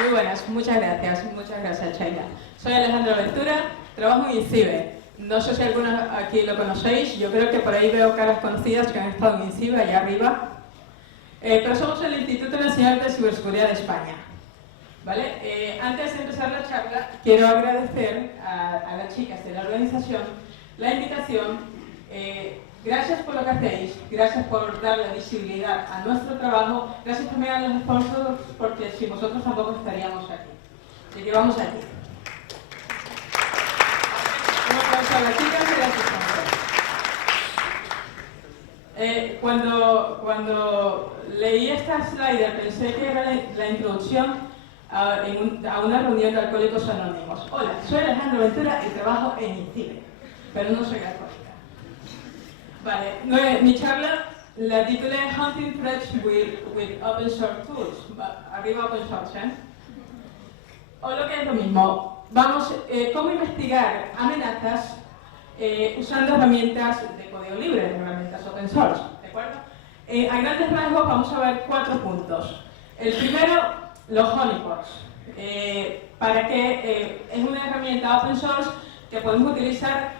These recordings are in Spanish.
Muy buenas, muchas gracias Sheila. Soy Alejandra Ventura, trabajo en INCIBE. No sé si algunos aquí lo conocéis, yo creo que por ahí veo caras conocidas que han estado en INCIBE, allá arriba. Pero somos el Instituto Nacional de Ciberseguridad de España. ¿Vale? Antes de empezar la charla, quiero agradecer a las chicas de la organización la invitación. Gracias por lo que hacéis, gracias por darle visibilidad a nuestro trabajo, gracias también a los sponsors, porque sin vosotros tampoco estaríamos aquí. Así que vamos aquí. Un aplauso a las chicas y a los sponsors. Cuando leí esta slide pensé que era la introducción a una reunión de Alcohólicos Anónimos. Hola, soy Alejandro Ventura y trabajo en INCIBE, pero no soy alcohólica. Vale, mi charla la titulé Hunting Threats with Open Source Tools. Arriba Open Source, ¿eh? O lo que es lo mismo. Vamos, cómo investigar amenazas usando herramientas de código libre, herramientas Open Source, ¿de acuerdo? A grandes rasgos vamos a ver 4 puntos. El primero, los honeypots. Para que es una herramienta Open Source que podemos utilizar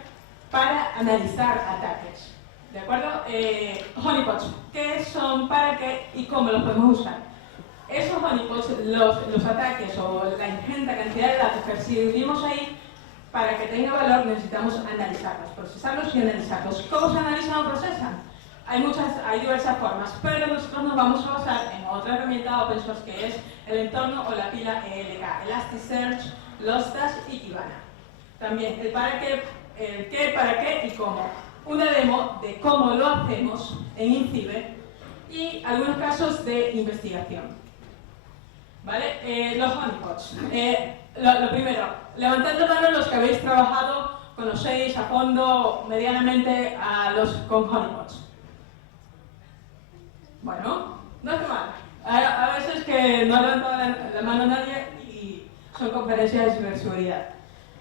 para analizar ataques. ¿De acuerdo? Honeypots, ¿qué son, para qué y cómo los podemos usar? Esos honeypots, los ataques o la ingente cantidad de datos que recibimos ahí, para que tenga valor necesitamos analizarlos, procesarlos y analizarlos. ¿Cómo se analizan o procesan? Hay diversas formas, pero nosotros nos vamos a basar en otra herramienta open source que es el entorno o la pila ELK, Elasticsearch, Lostas y Kibana. También el para qué, para qué y cómo. Una demo de cómo lo hacemos en INCIBE y algunos casos de investigación. ¿Vale? Los honeypots. Lo primero, levantad la mano los que habéis trabajado, conocéis a fondo, medianamente, con honeypots. Bueno, no es mal. A veces que no levanta la mano nadie y son conferencias de ciberseguridad.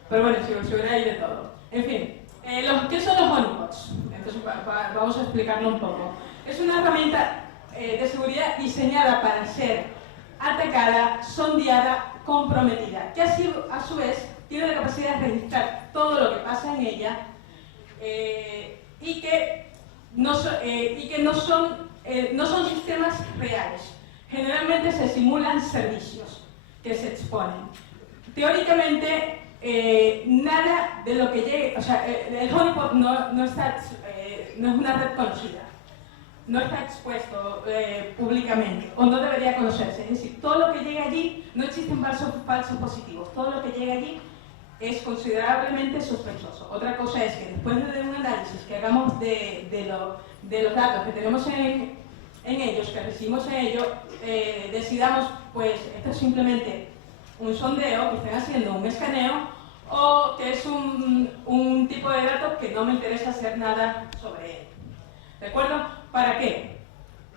Pero bueno, ciberseguridad hay de todo. En fin. ¿Qué son los honeypots? Entonces vamos a explicarlo un poco. Es una herramienta de seguridad diseñada para ser atacada, sondeada, comprometida, que a su vez tiene la capacidad de registrar todo lo que pasa en ella y que no son sistemas reales. Generalmente se simulan servicios que se exponen. Teóricamente, nada de lo que llegue, o sea, el honeypot no es una red conocida, no está expuesto públicamente, o no debería conocerse. Es decir, todo lo que llega allí, no existen falsos positivos, todo lo que llega allí es considerablemente sospechoso. Otra cosa es que después de un análisis que hagamos de los datos que tenemos en ellos, que recibimos en ellos, decidamos, pues, esto es simplemente un sondeo, que estén haciendo un escaneo, o que es un tipo de datos que no me interesa hacer nada sobre él. ¿De acuerdo? ¿Para qué?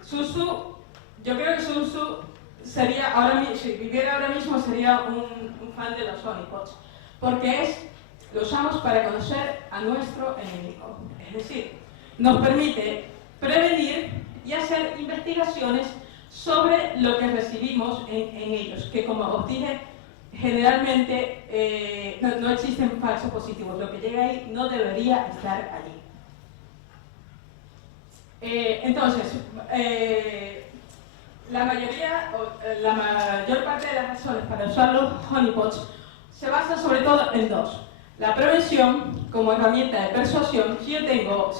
Sun Tzu, yo creo que Sun Tzu sería, si viviera ahora mismo, sería un fan de los honeypots, porque lo usamos para conocer a nuestro enemigo. Es decir, nos permite prevenir y hacer investigaciones sobre lo que recibimos en ellos, que como os dije, generalmente no existen falsos positivos. Lo que llega ahí no debería estar allí. Entonces, la mayor parte de las razones para usar los honeypots se basa sobre todo en 2. La prevención como herramienta de persuasión. Si yo tengo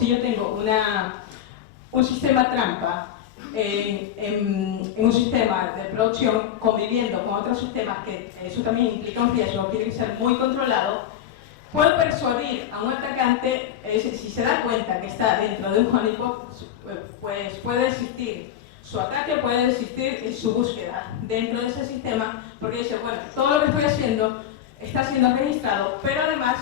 un sistema trampa en un sistema de producción conviviendo con otros sistemas, que eso también implica un riesgo, tiene que ser muy controlado, puedo persuadir a un atacante, si se da cuenta que está dentro de un honeypot, pues puede existir su ataque, puede existir en su búsqueda dentro de ese sistema, porque dice, bueno, todo lo que estoy haciendo está siendo registrado, pero además,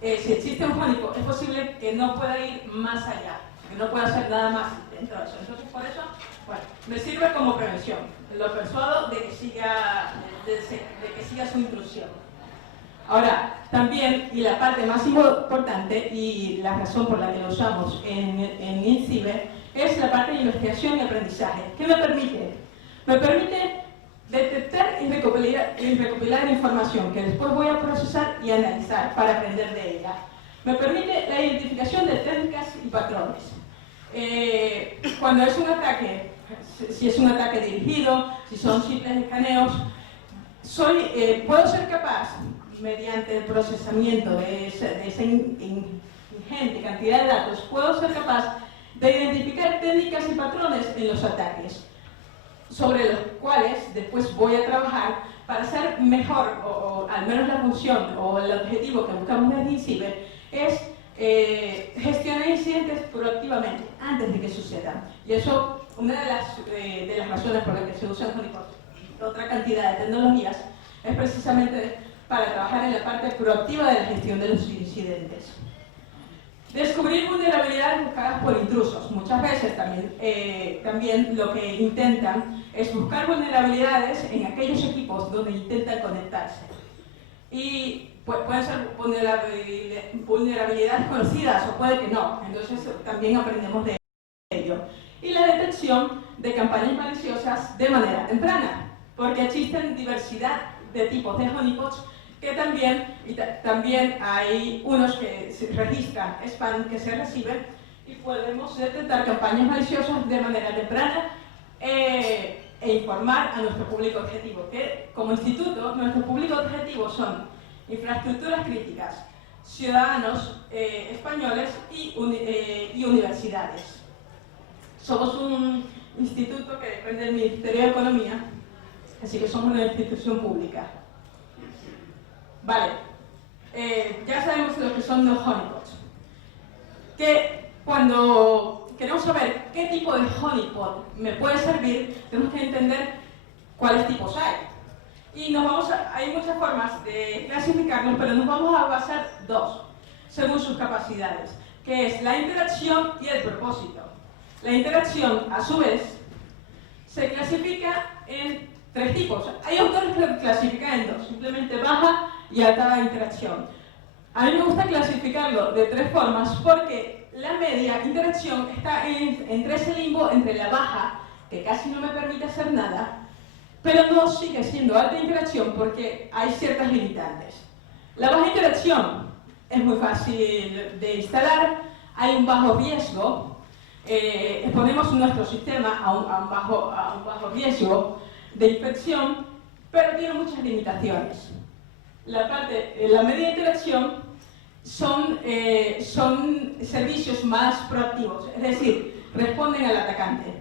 si existe un honeypot, es posible que no pueda ir más allá, que no pueda hacer nada más dentro de eso. Entonces, por eso, bueno, me sirve como prevención. Lo persuado de que siga su intrusión. Ahora, también, y la parte más importante, y la razón por la que lo usamos en INCIBE, es la parte de investigación y aprendizaje. ¿Qué me permite? Me permite detectar y y recopilar información que después voy a procesar y analizar para aprender de ella. Me permite la identificación de técnicas y patrones. Cuando es un ataque, si es un ataque dirigido, si son simples escaneos, puedo ser capaz, mediante el procesamiento de esa ingente cantidad de datos, puedo ser capaz de identificar técnicas y patrones en los ataques, sobre los cuales después voy a trabajar para hacer mejor, o al menos la función o el objetivo que buscamos desde INCIBE es gestionar incidentes proactivamente, antes de que sucedan. Y eso, una de las razones por las que se usan otra cantidad de tecnologías, es precisamente para trabajar en la parte proactiva de la gestión de los incidentes. Descubrir vulnerabilidades buscadas por intrusos. Muchas veces también lo que intentan es buscar vulnerabilidades en aquellos equipos donde intentan conectarse. Y pueden ser vulnerabilidades conocidas o puede que no. Entonces también aprendemos de ello. Y la detección de campañas maliciosas de manera temprana, porque existen diversidad de tipos de honeypots que también hay unos que se registran spam que se reciben y podemos detectar campañas maliciosas de manera temprana e informar a nuestro público objetivo, que como instituto nuestro público objetivo son infraestructuras críticas, ciudadanos españoles y universidades. Somos un instituto que depende del Ministerio de Economía, así que somos una institución pública. Vale, ya sabemos lo que son los honeypots. Que cuando queremos saber qué tipo de honeypot me puede servir, tenemos que entender cuáles tipos hay. Y hay muchas formas de clasificarlos, pero nos vamos a basar dos, según sus capacidades, que es la interacción y el propósito. La interacción, a su vez, se clasifica en tres tipos. Hay autores que lo clasifican en dos, simplemente baja y alta interacción. A mí me gusta clasificarlo de tres formas porque la media interacción está entre ese limbo, entre la baja, que casi no me permite hacer nada, pero no sigue siendo alta interacción porque hay ciertas limitantes. La baja interacción es muy fácil de instalar, hay un bajo riesgo, exponemos nuestro sistema a un bajo riesgo de infección, pero tiene muchas limitaciones. La media interacción son servicios más proactivos, es decir, responden al atacante.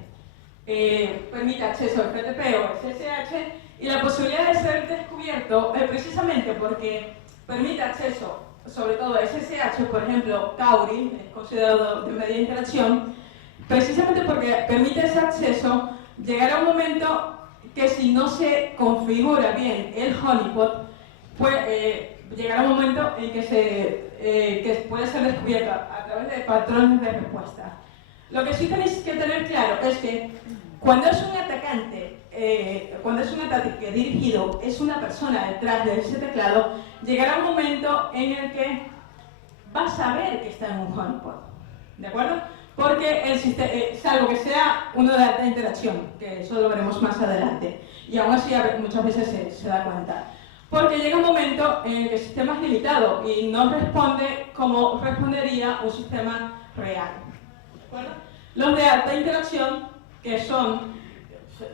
Permite acceso al FTP o al SSH y la posibilidad de ser descubierto precisamente porque permite acceso, sobre todo a SSH, por ejemplo, Caury es considerado de media interacción, precisamente porque permite ese acceso, llegará un momento que si no se configura bien el honeypot, llegará un momento en que puede ser descubierto a través de patrones de respuesta. Lo que sí tenéis que tener claro es que cuando es un ataque dirigido, es una persona detrás de ese teclado, llegará un momento en el que va a saber que está en un honeypot, ¿de acuerdo? Porque salvo que sea uno de alta interacción, que eso lo veremos más adelante, y aún así muchas veces se da cuenta. Porque llega un momento en el que el sistema es limitado y no responde como respondería un sistema real. ¿De acuerdo? Los de alta interacción, que son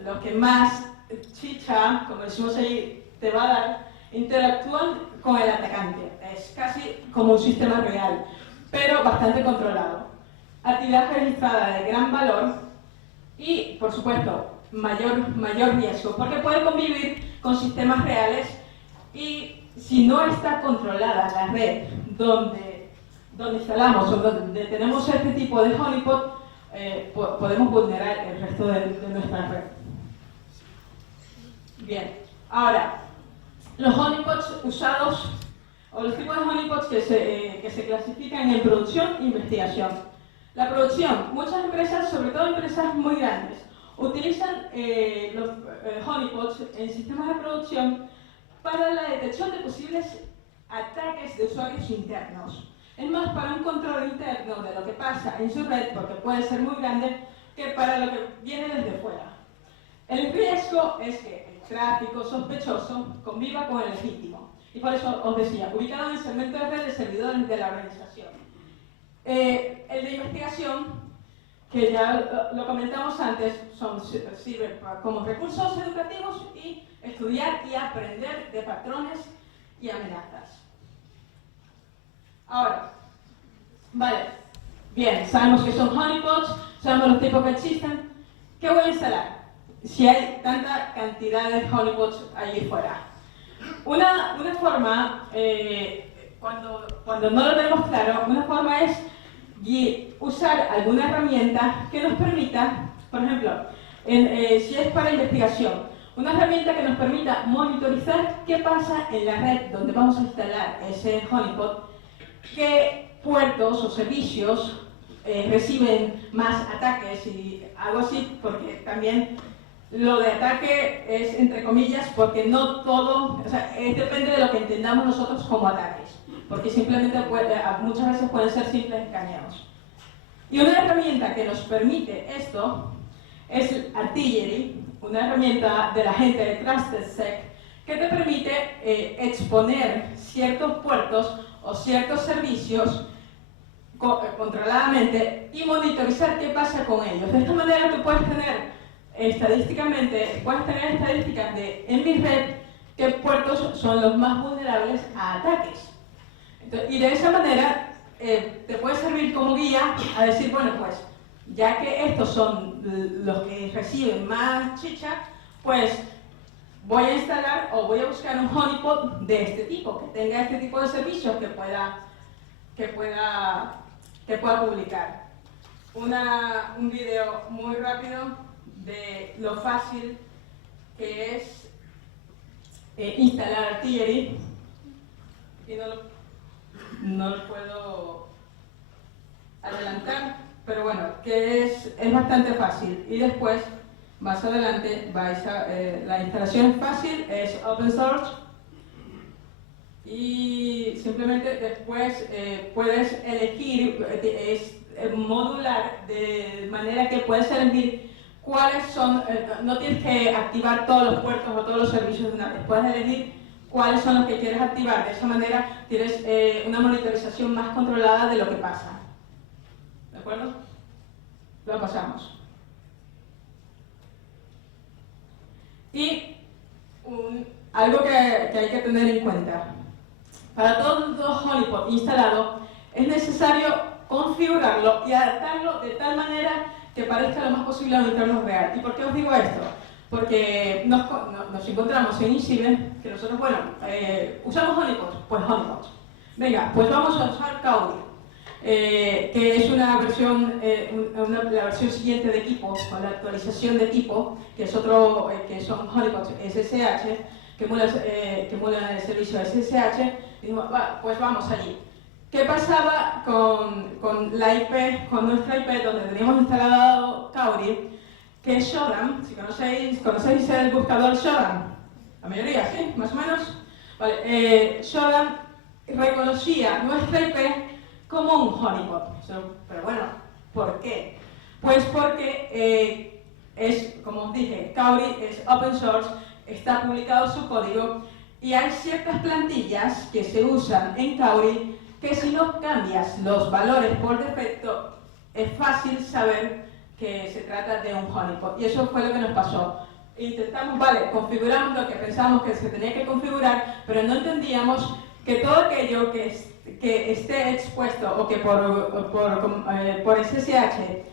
los que más chicha, como decimos ahí, te va a dar, interactúan con el atacante. Es casi como un sistema real, pero bastante controlado. Actividad registrada de gran valor y, por supuesto, mayor riesgo, porque puede convivir con sistemas reales y si no está controlada la red donde instalamos o donde tenemos este tipo de honeypot, podemos vulnerar el resto de nuestra red. Bien, ahora, los honeypots usados, o los tipos de honeypots que se clasifican en producción e investigación. La producción, muchas empresas, sobre todo empresas muy grandes, utilizan los honeypots en sistemas de producción para la detección de posibles ataques de usuarios internos. Es más para un control interno de lo que pasa en su red, porque puede ser muy grande, que para lo que viene desde fuera. El riesgo es que tráfico sospechoso conviva con el legítimo. Y por eso os decía, ubicado en el segmento de red de servidores de la organización. El de investigación, que ya lo comentamos antes, sirve como recursos educativos y estudiar y aprender de patrones y amenazas. Ahora, vale, bien, sabemos que son honeypots, sabemos los tipos que existen. ¿Qué voy a instalar si hay tanta cantidad de honeypots allí fuera? Una forma, cuando no lo tenemos claro, una forma es usar alguna herramienta que nos permita, por ejemplo, si es para investigación, una herramienta que nos permita monitorizar qué pasa en la red donde vamos a instalar ese honeypot, qué puertos o servicios reciben más ataques y algo así, porque también lo de ataque es entre comillas porque no todo, o sea, depende de lo que entendamos nosotros como ataques, porque simplemente muchas veces pueden ser simples escaneos. Y una herramienta que nos permite esto es el Artillery, una herramienta de la gente de TrustedSec que te permite exponer ciertos puertos o ciertos servicios controladamente y monitorizar qué pasa con ellos. De esta manera tú puedes tener estadísticas de en mi red qué puertos son los más vulnerables a ataques. Entonces, y de esa manera te puede servir como guía a decir, bueno, pues ya que estos son los que reciben más chicha, pues voy a instalar o voy a buscar un honeypot de este tipo, que tenga este tipo de servicios que pueda publicar. Un video muy rápido de lo fácil que es instalar Artillery, y no lo puedo adelantar, pero bueno, que es bastante fácil. Y después, más adelante, la instalación es fácil, es open source, y simplemente después puedes elegir, modular de manera que puedes elegir cuáles son, no tienes que activar todos los puertos o todos los servicios de una vez, puedes elegir cuáles son los que quieres activar. De esa manera tienes una monitorización más controlada de lo que pasa. ¿De acuerdo? Lo pasamos. Y algo que hay que tener en cuenta. Para todo honeypot instalado es necesario configurarlo y adaptarlo de tal manera que parezca lo más posible a un entorno real. ¿Y por qué os digo esto? Porque nos encontramos en Incibe, que nosotros, bueno, usamos honeypots, pues honeypots. Venga, pues vamos a usar Caudy, que es una versión, la versión siguiente de equipo, con la actualización de equipo, que es que son honeypots SSH, que emulan el servicio SSH, y dijimos, pues vamos allí. ¿Qué pasaba con la IP, con nuestra IP, donde teníamos instalado Caudy? Que Shodan, si conocéis el buscador Shodan, la mayoría, ¿sí? Más o menos. Vale, Shodan reconocía nuestra IP como un honeypot. Pero bueno, ¿por qué? Pues porque como os dije, Caudy es open source, está publicado su código y hay ciertas plantillas que se usan en Caudy que si no cambias los valores por defecto, es fácil saber que se trata de un honeypot. Y eso fue lo que nos pasó. Intentamos, configuramos lo que pensamos que se tenía que configurar, pero no entendíamos que todo aquello que esté expuesto o que por SSH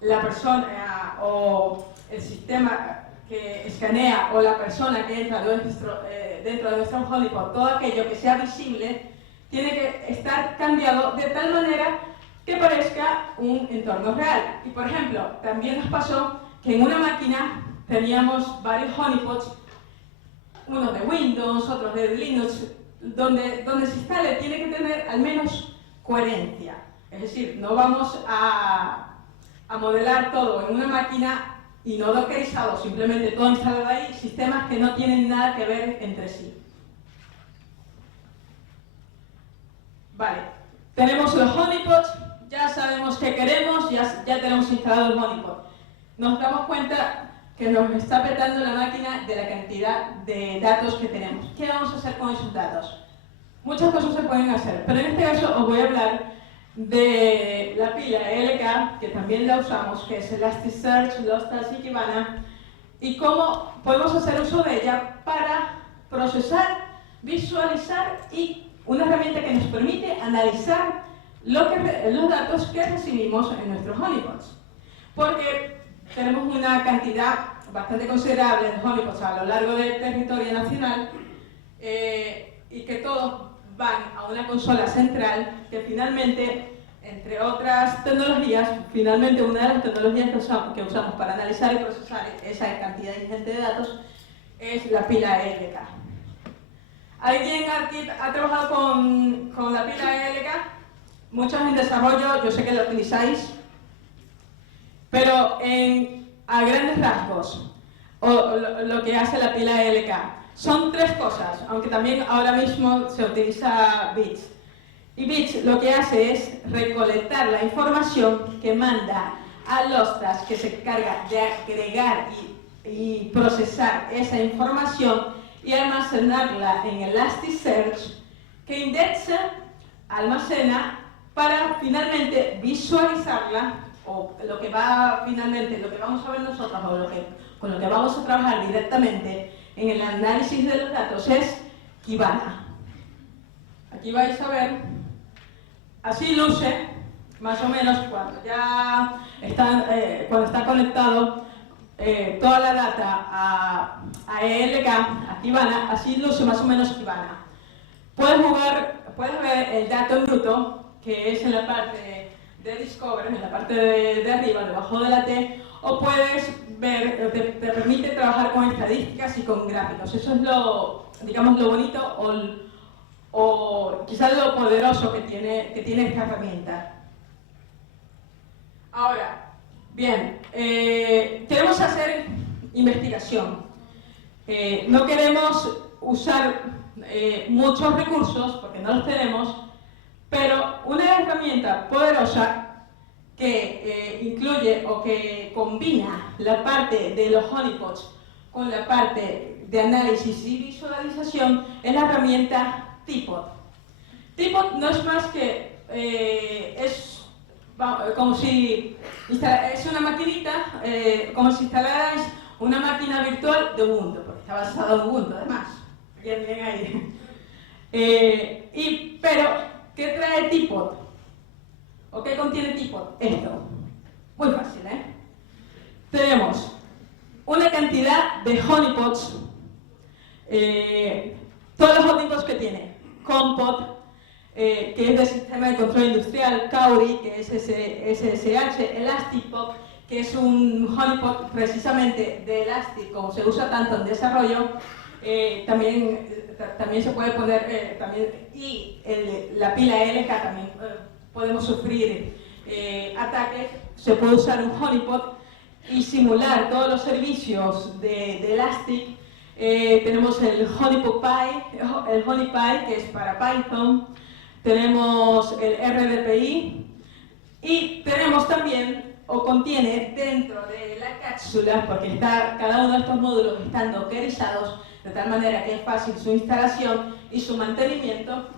la persona o el sistema que escanea o la persona que entra dentro de nuestro honeypot, todo aquello que sea visible, tiene que estar cambiado de tal manera que parezca un entorno real. Y por ejemplo, también nos pasó que en una máquina teníamos varios honeypots, unos de Windows, otros de Linux, donde se instale tiene que tener al menos coherencia. Es decir, no vamos a modelar todo en una máquina y no dockerizado, simplemente todo instalado ahí, sistemas que no tienen nada que ver entre sí. Vale, tenemos los honeypots, ya sabemos qué queremos, ya tenemos instalado el honeypot. Nos damos cuenta que nos está petando la máquina de la cantidad de datos que tenemos. ¿Qué vamos a hacer con esos datos? Muchas cosas se pueden hacer, pero en este caso os voy a hablar de la pila ELK, que también la usamos, que es Elasticsearch, Lostals y Kibana, y cómo podemos hacer uso de ella para procesar, visualizar y una herramienta que nos permite analizar los datos que recibimos en nuestros honeypots. Porque tenemos una cantidad bastante considerable de honeypots a lo largo del territorio nacional y que todos van a una consola central que finalmente, entre otras tecnologías, finalmente una de las tecnologías que usamos para analizar y procesar esa cantidad ingente de datos es la pila ELK. ¿Alguien aquí ha trabajado con la pila ELK? Muchos en desarrollo, yo sé que la utilizáis, pero a grandes rasgos, lo que hace la pila ELK son tres cosas, aunque también ahora mismo se utiliza Bits. Y Bits lo que hace es recolectar la información que manda a Lostals, que se encarga de agregar y procesar esa información y almacenarla en Elasticsearch, que indexa, almacena, para finalmente visualizarla, o lo que vamos a ver nosotros, o con lo que vamos a trabajar directamente en el análisis de los datos es Kibana. Aquí vais a ver, así luce, más o menos, cuando ya está conectado toda la data a ELK, a Kibana, así luce más o menos Kibana. Puedes ver el dato en bruto, que es en la parte de Discover, en la parte de arriba, debajo de la T, o puedes ver, te permite trabajar con estadísticas y con gráficos. Eso es lo bonito o quizás lo poderoso que tiene esta herramienta. Ahora, bien, queremos hacer investigación. No queremos usar muchos recursos, porque no los tenemos, pero una herramienta poderosa que incluye o que combina la parte de los honeypots con la parte de análisis y visualización es la herramienta Teapot. Teapot no es más que es una maquinita, como si instalarais una máquina virtual de Ubuntu, porque está basado en Ubuntu además. Bien ahí. Pero, ¿qué trae Teapot? ¿O qué contiene Teapot? Esto. Muy fácil, ¿eh? Tenemos una cantidad de honeypots, todos los honeypots que tiene. Compot, que es del sistema de control industrial, Cowrie, que es SSH, Elasticpop, que es un honeypot precisamente de Elastic, como se usa tanto en desarrollo. También se puede poner, la pila ELK también podemos sufrir ataques. Se puede usar un honeypot y simular todos los servicios de Elastic. Tenemos el HoneyPy, que es para Python. Tenemos el RDPI y tenemos también, o contiene dentro de la cápsula, porque cada uno de estos módulos están dockerizados de tal manera que es fácil su instalación y su mantenimiento.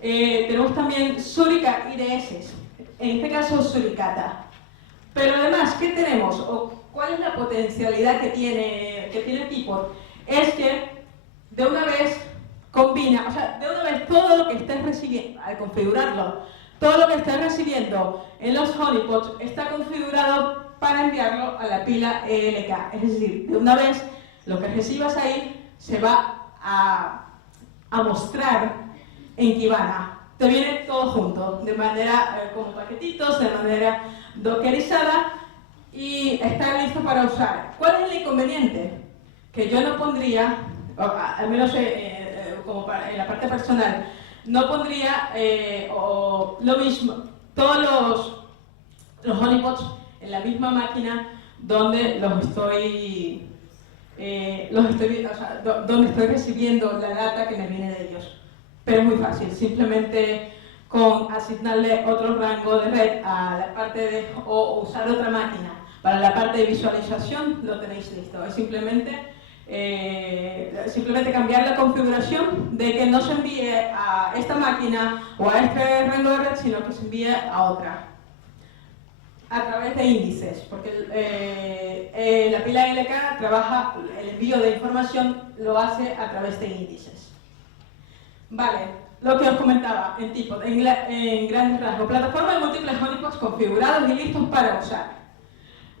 Tenemos también Suricata IDS, en este caso Suricata. Pero además, ¿qué tenemos? ¿O cuál es la potencialidad que tiene Teapot? Es que de una vez combina, todo lo que estés recibiendo, al configurarlo, todo lo que estés recibiendo en los honeypots está configurado para enviarlo a la pila ELK. Es decir, de una vez lo que recibas ahí se va a mostrar en Kibana. Te viene todo junto, de manera como paquetitos, de manera dockerizada y está listo para usar. ¿Cuál es el inconveniente? Que yo no pondría, al menos en la parte personal, no pondría lo mismo, todos los honeypots en la misma máquina donde donde estoy recibiendo la data que me viene de ellos. Pero es muy fácil, simplemente con asignarle otro rango de red a la parte o usar otra máquina Para la parte de visualización lo tenéis listo. Es simplemente cambiar la configuración de que no se envíe a esta máquina o a este rango de red, sino que se envíe a otra. A través de índices, porque la pila LK trabaja, el envío de información lo hace a través de índices. Vale, lo que os comentaba, en grandes rasgos, plataforma de múltiples honeypots configurados y listos para usar.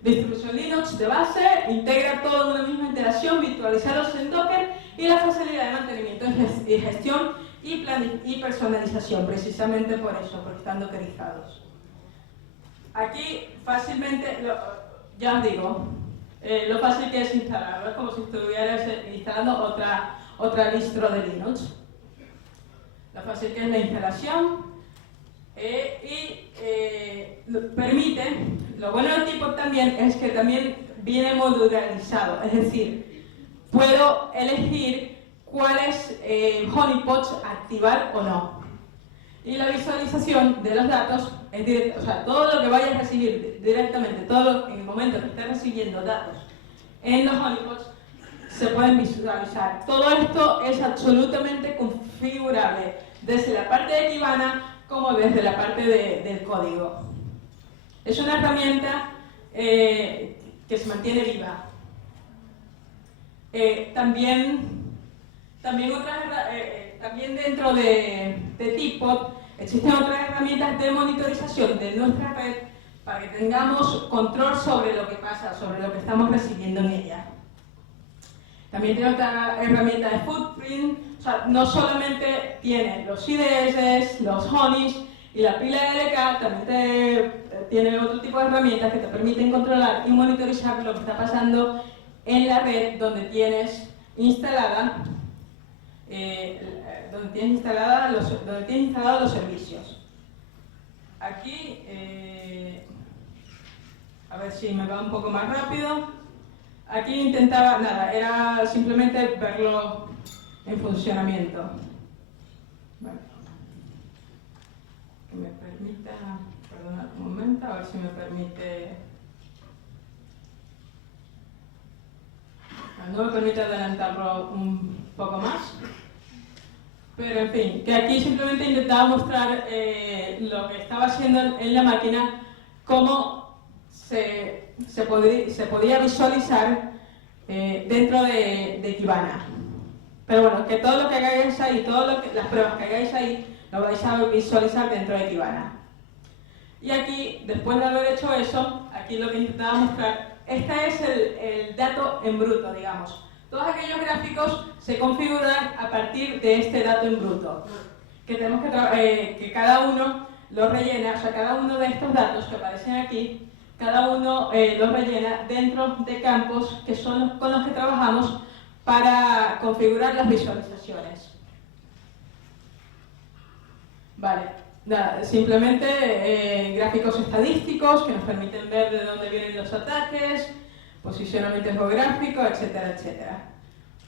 Distribución Linux de base, integra todo en una misma interacción, virtualizados en Docker y la facilidad de mantenimiento y gestión y personalización, precisamente por eso, porque están dockerizados. Aquí fácilmente, ya os digo, lo fácil que es instalarlo, es como si estuvieras instalando otra distro de Linux. Lo fácil que es la instalación permite, lo bueno del tipo también es que también viene modularizado, es decir, puedo elegir cuáles honeypots activar o no. Y la visualización de los datos es directa, o sea, todo lo que vayas a recibir directamente, en el momento que estés recibiendo datos en los honeypots, se pueden visualizar. Todo esto es absolutamente configurable, desde la parte de Kibana como desde la parte del código. Es una herramienta que se mantiene viva. También dentro de Tipod existen otras herramientas de monitorización de nuestra red para que tengamos control sobre lo que pasa, sobre lo que estamos recibiendo en ella. También tiene otra herramienta de footprint, o sea, no solamente tiene los IDS, los honeys y la pila LK, también tiene otro tipo de herramientas que te permiten controlar y monitorizar lo que está pasando en la red donde tienes instalados los servicios. Aquí, a ver si me va un poco más rápido. Aquí intentaba, era simplemente verlo en funcionamiento. Bueno, que me permita, perdona un momento, a ver si me permite. No me permite adelantarlo un poco más. Pero en fin, que aquí simplemente intentaba mostrar lo que estaba haciendo en la máquina, cómo se podía visualizar dentro de Kibana. Pero bueno, que todo lo que hagáis ahí, las pruebas que hagáis ahí, lo vais a visualizar dentro de Kibana. Y aquí, después de haber hecho eso, aquí lo que intentaba mostrar, este es el dato en bruto, digamos. Todos aquellos gráficos se configuran a partir de este dato en bruto, que tenemos que cada uno lo rellena, o sea, cada uno de estos datos que aparecen aquí, cada uno los rellena dentro de campos que son con los que trabajamos para configurar las visualizaciones. Vale, nada, simplemente gráficos estadísticos que nos permiten ver de dónde vienen los ataques, posicionamiento geográfico, etcétera, etcétera.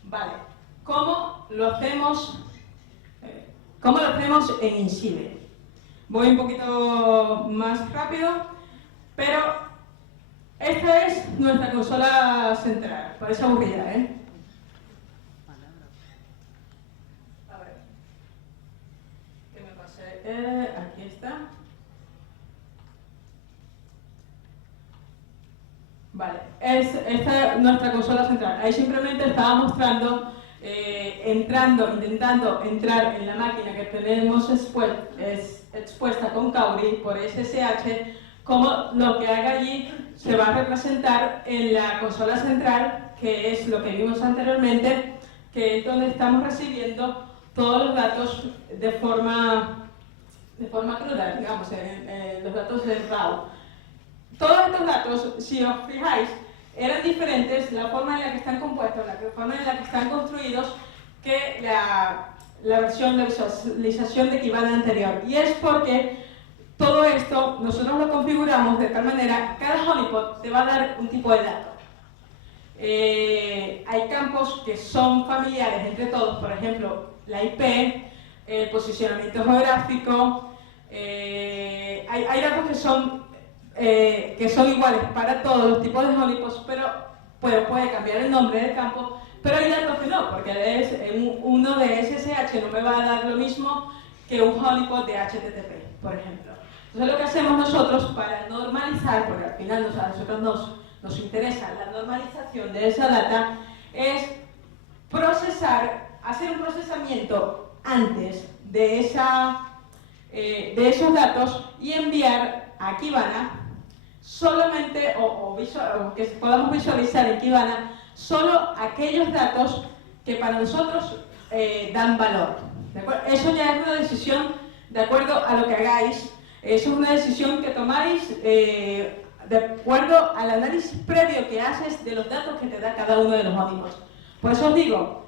Vale, ¿cómo lo hacemos en Inside? Voy un poquito más rápido, pero esta es nuestra consola central. Parece aburrida, ¿eh? A ver, ¿qué me pasé? Aquí está. Vale, esta es nuestra consola central. Ahí simplemente estaba mostrando, intentando entrar en la máquina que tenemos expuesta con Caury por SSH, cómo lo que haga allí se va a representar en la consola central, que es lo que vimos anteriormente, que es donde estamos recibiendo todos los datos de forma cruda, digamos, los datos del RAW. Todos estos datos, si os fijáis, eran diferentes, la forma en la que están compuestos, la forma en la que están construidos, que la versión de visualización de Kibana anterior. Y es porque todo esto nosotros lo configuramos de tal manera, cada honeypot te va a dar un tipo de dato. Hay campos que son familiares entre todos, por ejemplo, la IP, el posicionamiento geográfico, hay datos que son que son iguales para todos los tipos de honeypots, pero puede cambiar el nombre del campo, pero hay datos que no, porque uno de SSH no me va a dar lo mismo que un honeypot de HTTP, por ejemplo. Entonces lo que hacemos nosotros para normalizar, porque al final a nosotros nos interesa la normalización de esa data, es hacer un procesamiento antes de esos datos y enviar a Kibana solamente, o que podamos visualizar en Kibana, solo aquellos datos que para nosotros dan valor. ¿De acuerdo? Eso ya es una decisión de acuerdo a lo que hagáis. Eso es una decisión que tomáis de acuerdo al análisis previo que haces de los datos que te da cada uno de los honeypots. Por eso os digo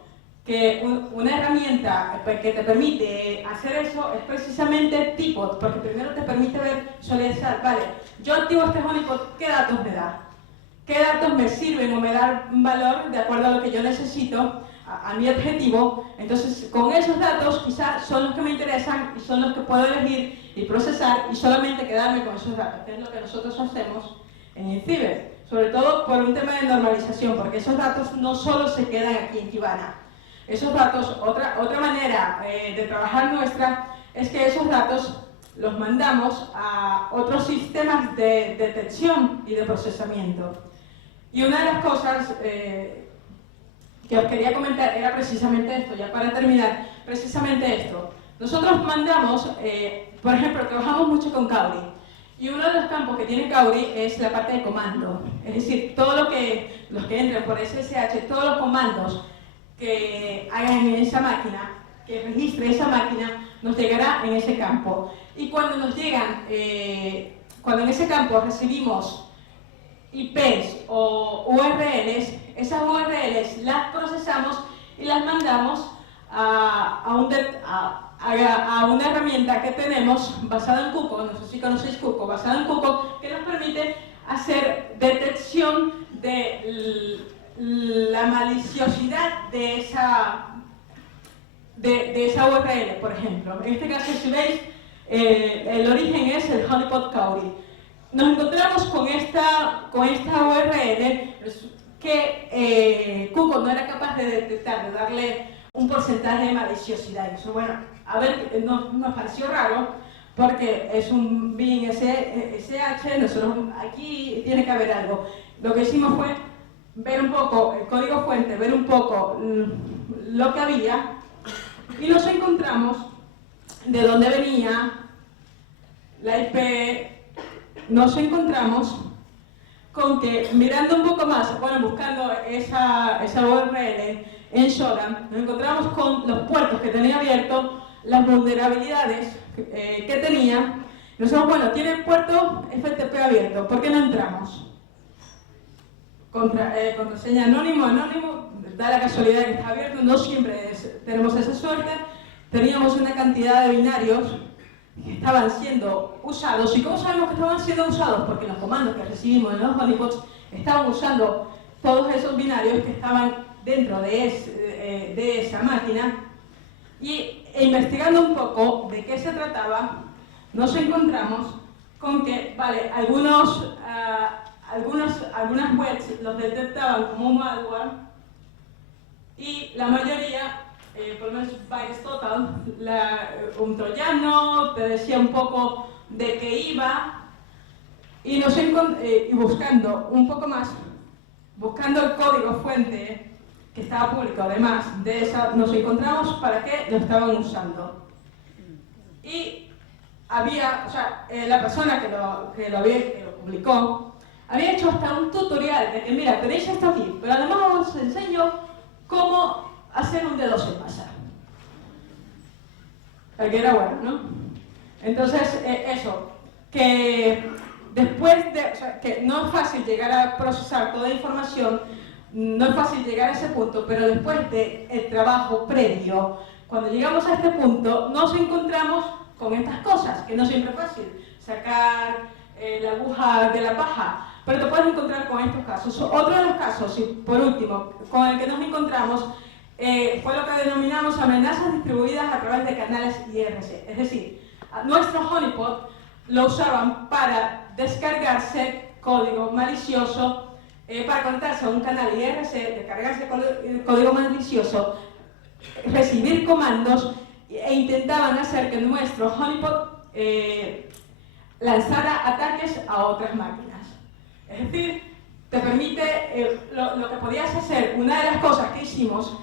que una herramienta que te permite hacer eso es precisamente Teapot, porque primero te permite visualizar, vale, yo activo este honeypot, ¿qué datos me da? ¿Qué datos me sirven o me dan valor de acuerdo a lo que yo necesito, a mi objetivo? Entonces, con esos datos quizás son los que me interesan y son los que puedo elegir y procesar y solamente quedarme con esos datos, que es lo que nosotros hacemos en Inciber, sobre todo por un tema de normalización, porque esos datos no solo se quedan aquí en Kibana. Esos datos, otra manera de trabajar nuestra es que esos datos los mandamos a otros sistemas de detección y de procesamiento. Y una de las cosas que os quería comentar era precisamente esto, ya para terminar, precisamente esto. Nosotros mandamos, por ejemplo, trabajamos mucho con Caury, y uno de los campos que tiene Caury es la parte de comando, es decir, todo los que entren por SSH, todos los comandos que hagan en esa máquina, que registre esa máquina, nos llegará en ese campo. Y cuando nos llegan, cuando en ese campo recibimos IPs o URLs, esas URLs las procesamos y las mandamos a una herramienta que tenemos basada en Cuco, no sé si conocéis Cuco, basada en Cuco, que nos permite hacer detección de la maliciosidad de esa URL, por ejemplo. En este caso, si veis, el origen es el honeypot Caury. Nos encontramos con esta URL que Cuco no era capaz de detectar, de darle un porcentaje de maliciosidad. Eso, bueno, a ver, nos pareció raro, porque es un bin SSH, nosotros aquí tiene que haber algo. Lo que hicimos fue ver un poco el código fuente, ver un poco lo que había, y nos encontramos de dónde venía la IP. Nos encontramos con que, mirando un poco más, bueno, buscando esa URL en Shodan, nos encontramos con los puertos que tenía abiertos, las vulnerabilidades que tenía. Nosotros, bueno, tiene el puerto FTP abierto, ¿por qué no entramos? Contraseña anónimo, da la casualidad que está abierto, no siempre tenemos esa suerte. Teníamos una cantidad de binarios que estaban siendo usados. ¿Y cómo sabemos que estaban siendo usados? Porque los comandos que recibimos en los honeypots estaban usando todos esos binarios que estaban dentro de esa máquina. Y investigando un poco de qué se trataba, nos encontramos con que, vale, algunas webs los detectaban como un malware, y la mayoría, por lo menos VirusTotal, un troyano, te decía un poco de qué iba, y buscando un poco más, buscando el código fuente que estaba público, además de esa, nos encontramos para qué lo estaban usando. Y había, o sea, la persona que lo publicó, había hecho hasta un tutorial de que, mira, tenéis esto aquí, pero además os enseño cómo hacer un DDoS en masa. Que era bueno, ¿no? Entonces, eso, que después de, o sea, que no es fácil llegar a procesar toda la información, no es fácil llegar a ese punto, pero después del trabajo previo, cuando llegamos a este punto, nos encontramos con estas cosas, que no siempre es fácil, sacar la aguja de la paja, pero te puedes encontrar con estos casos. Otro de los casos, y por último, con el que nos encontramos, fue lo que denominamos amenazas distribuidas a través de canales IRC. Es decir, nuestro honeypot lo usaban para descargarse código malicioso, para conectarse a un canal IRC, descargarse código malicioso, recibir comandos e intentaban hacer que nuestro honeypot lanzara ataques a otras máquinas. Es decir, te permite, lo que podías hacer, una de las cosas que hicimos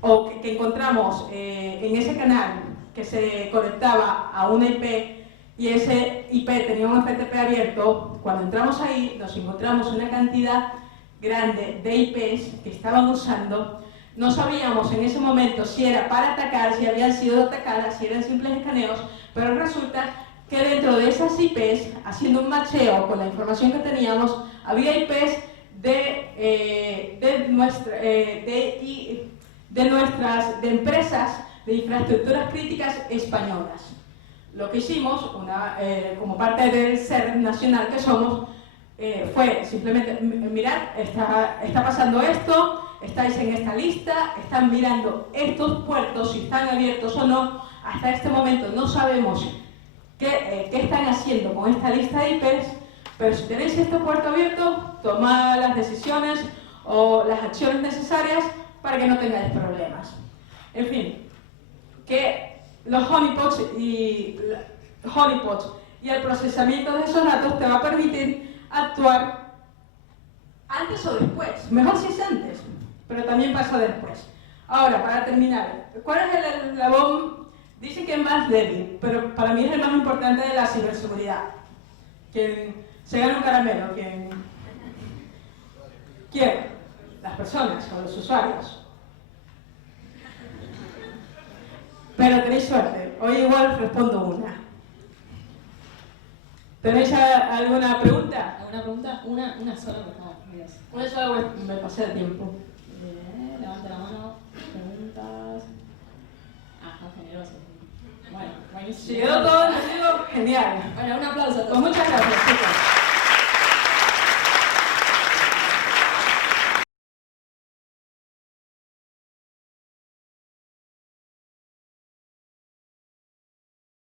o que encontramos en ese canal que se conectaba a una IP y ese IP tenía un FTP abierto, cuando entramos ahí nos encontramos una cantidad grande de IPs que estaban usando. No sabíamos en ese momento si era para atacar, si habían sido atacadas, si eran simples escaneos, pero resulta que dentro de esas IPs, haciendo un macheo con la información que teníamos, había IPs de empresas de infraestructuras críticas españolas. Lo que hicimos, como parte del ser nacional que somos, fue simplemente, mirad, está pasando esto, estáis en esta lista, están mirando estos puertos, si están abiertos o no. Hasta este momento no sabemos qué están haciendo con esta lista de IPs, pero si tenéis este puerto abierto, tomad las decisiones o las acciones necesarias para que no tengáis problemas. En fin, que los honeypots y el procesamiento de esos datos te va a permitir actuar antes o después. Mejor si es antes, pero también pasa después. Ahora, para terminar, ¿cuál es el eslabón? Dicen que es más débil, pero para mí es el más importante de la ciberseguridad. Quien se gana un caramelo, quien quiere, las personas o los usuarios. Pero tenéis suerte, hoy igual respondo una. ¿Tenéis alguna pregunta? ¿Alguna pregunta? Una sola, por favor. Una sola, me pasé de tiempo. Levanta la mano, preguntas. Está generoso. Bueno, buenísimo. Si quedó todo entendido, genial. Bueno, un aplauso a todos. Pues muchas gracias, chicos.